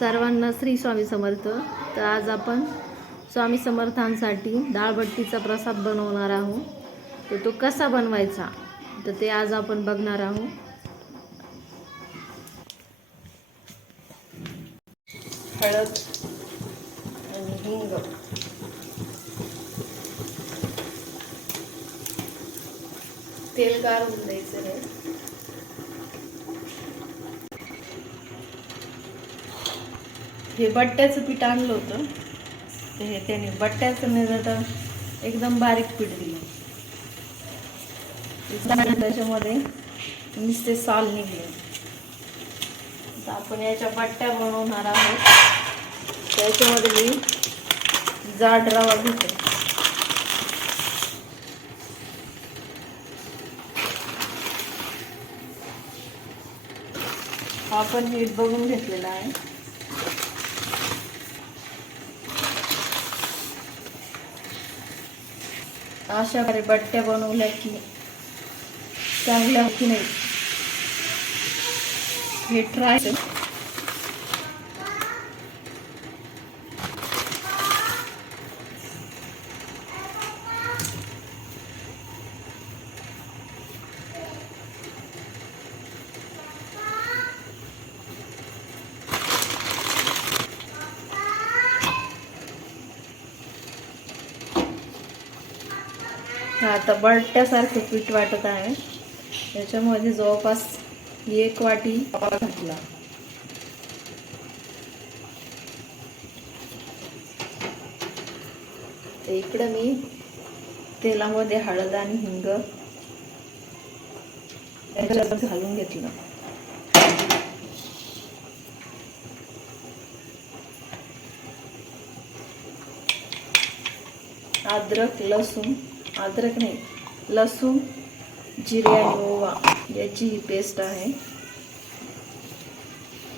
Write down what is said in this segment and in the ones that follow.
सर्वांना श्री स्वामी समर्थ. तर आज आपण स्वामी समर्थांसाठी डाळबट्टीचा प्रसाद बनवणार आहोत. तर तो कसा बनवायचा? तर ते आज आपण बघणार आहोत. हळद आणि हिंग. तेल गाळून द्यायचं हे बट्ट्याचं पीठ आणलं होतं. ते हे त्याने बट्ट्याचं नाही एकदम बारीक पीठ दिलं. त्याच्यामध्ये नुसते साल निघले. आपण याच्या बट्ट्या बनवणार आहोत. त्याच्यामध्ये मी जाड रवा घेते. हा आपण नीट बघून घेतलेला आहे. अशा प्रकारे बट्ट्या बनवल्या की चांगल्या की नाही? हे ट्राय आता बट्ट्यासारखं पीठ वाटत आहे. त्याच्यामध्ये जवळपास एक वाटी पावा घातला. तर इकडं मी तेलामध्ये हळद आणि हिंग घालून घेतलं. अद्रक लसूण अद्रक नाही लसूण जिरे आणि ओवा याची ही पेस्ट आहे.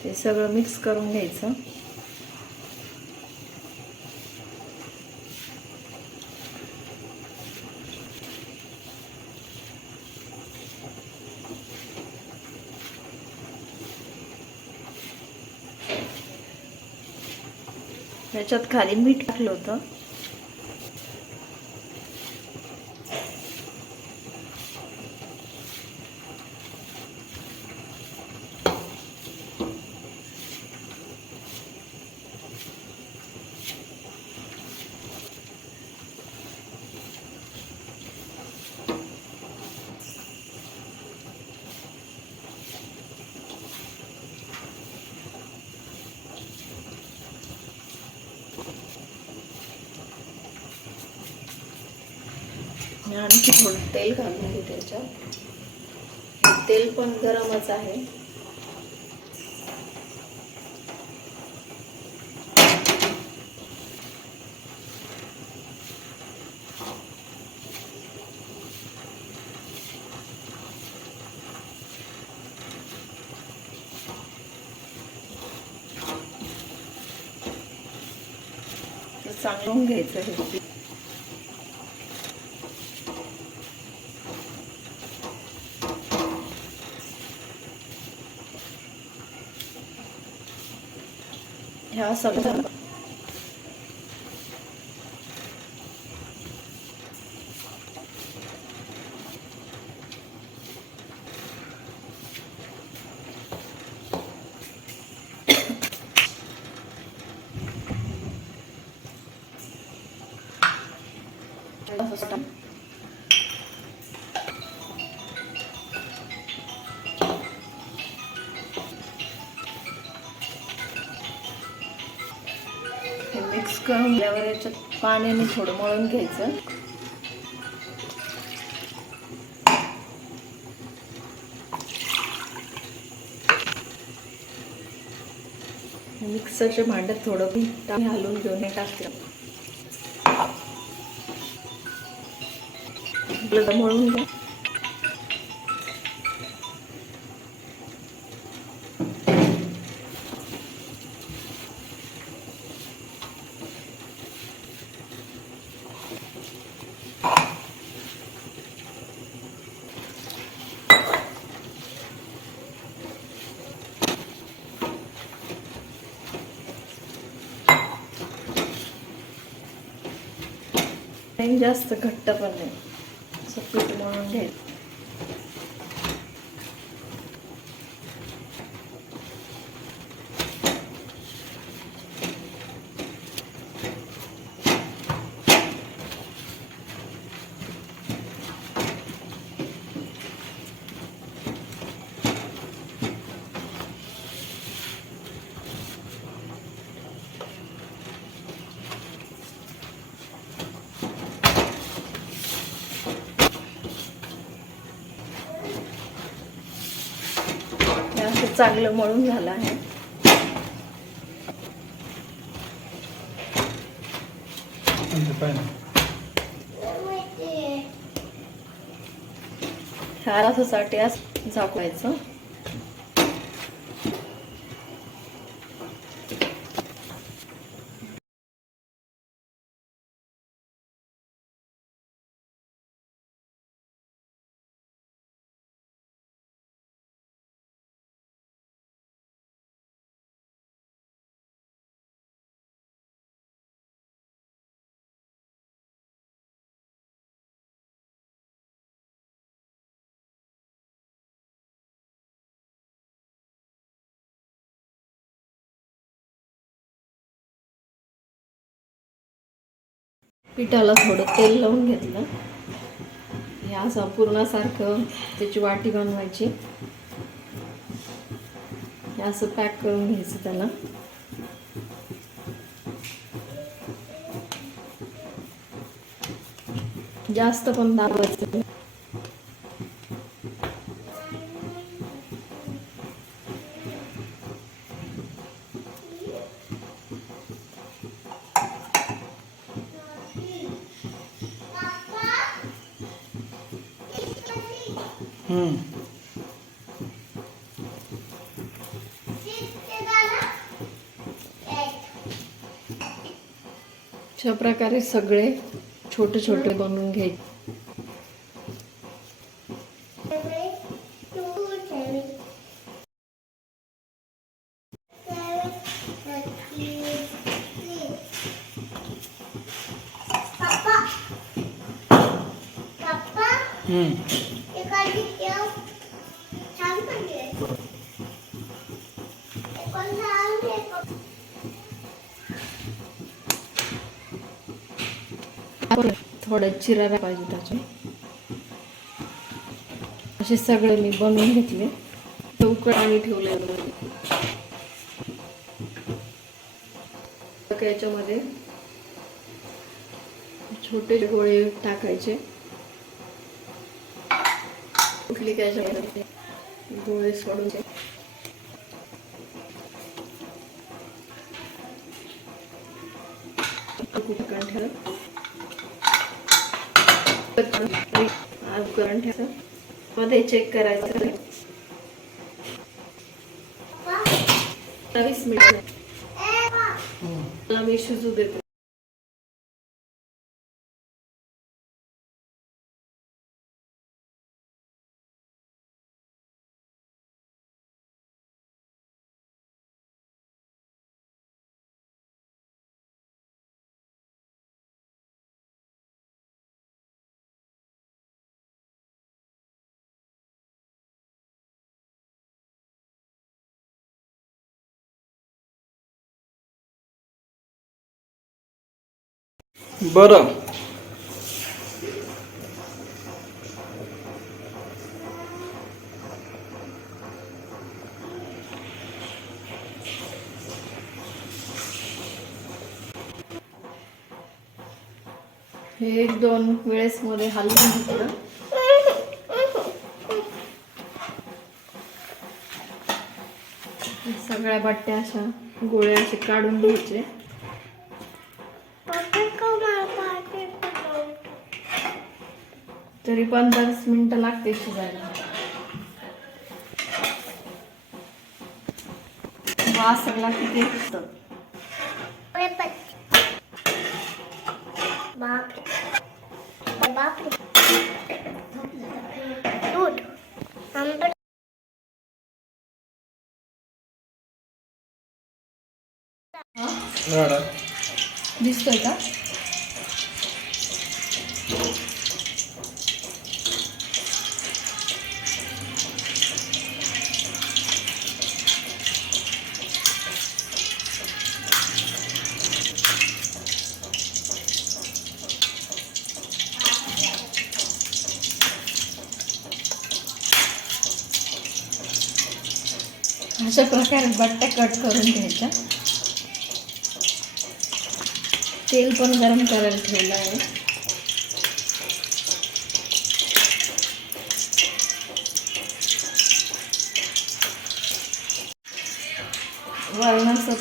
ते सगळं मिक्स करून घ्यायचं. याच्यात खाली मीठ टाकलं होतं. आणखी थोडं तेल घालून घेऊ त्याच्यात. तेल पण गरमच आहे. चांगलं घ्यायचं हे. पीठ. ह्या करून घ्यावर याच्यात पाण्याने थोडं मळून घ्यायचं. मिक्सरच्या भांड्यात थोडं पीठ हलवून घेऊन हे टाकलं मळून घ्या. नाही जास्त घट्ट पण नाही. असं पीठ म्हणून घ्यायचं हे असं चांगलं मळून झालं आहे. ह्या साठी आज झाकवायचं पिठाला थोडं तेल लावून घेतलं. हे असं पूर्णासारखं त्याची वाटी बनवायची. हे असं पॅक करून घ्यायचं त्याला. जास्त पण दाबायचं अशा प्रकारे सगळे छोटे छोटे बनवून घ्यायचे. थोडं चिरायला पाहिजे त्याचे असे सगळे मी बनवून घेतले. तर उकळ आणि ठेवले याच्यामध्ये छोटे गोळे टाकायचे. कुठली काय गोळे सोडून ठेवा. करून ठेवायचं. मध्ये चेक करायचं. वीस मिनिट. मी शिजू देते. बरं. हे एक दोन वेळेस मध्ये हलवून घेतलं. सगळ्या बट्ट्या अशा गोळे असे काढून घ्यायचे. तरी पंधराच मिनिटं लागते शिजायला. वास सगळा किती दिसतोय का? अशा प्रकारे बट्ट्या कट करून घ्यायच्या. तेल पण गरम करायला ठेवलं आहे. वरणाचं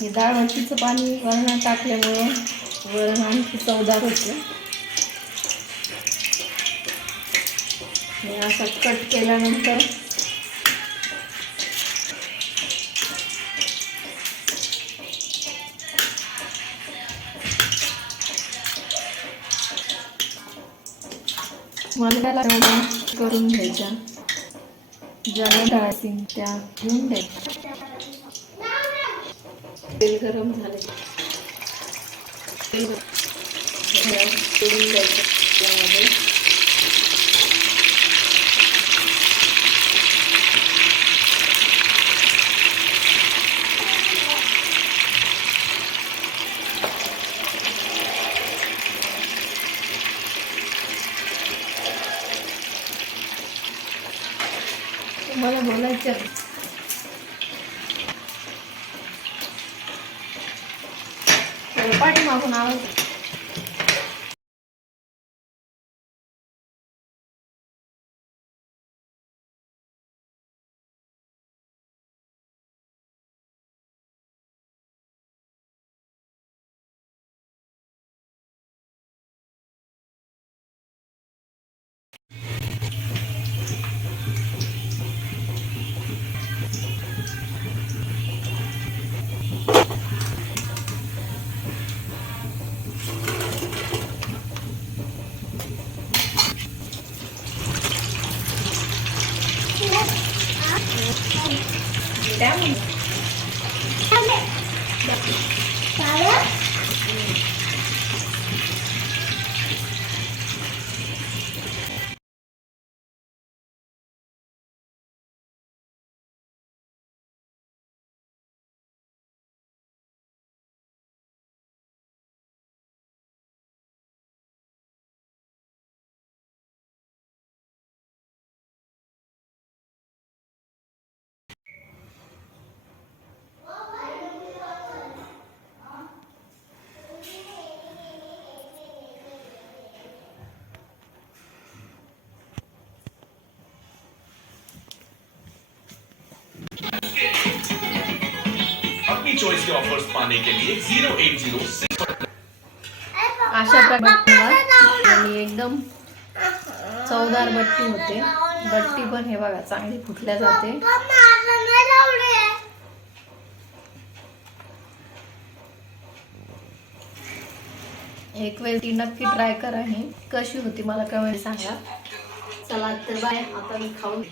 हे डाळ भाजीचं पाणी वरणात टाकल्यामुळे वरण आणखी चवदार होतं. असा असं कट केल्यानंतर मला एवढं करून घ्यायच्या. ज्या डाळसिंग त्या घेऊन घ्यायच्या तेल गरम झाले तेल गरम करून द्यायचं त्यामध्ये. मला बोलायचं पाठी मागून आवाज. चॉइस के ऑफर्स पाने के लिए जीरो एट जीरो सिक्स अशा प्रकारे आणि एकदम चवदार बट्टी होते. बट्टी पण हे बघा चांगली फुटल्या जाते. एक वेळ ती नक्की ट्राय करा ही. कशी होती मला कमेंट सांगा. चला तर बाय. आता मी खाऊन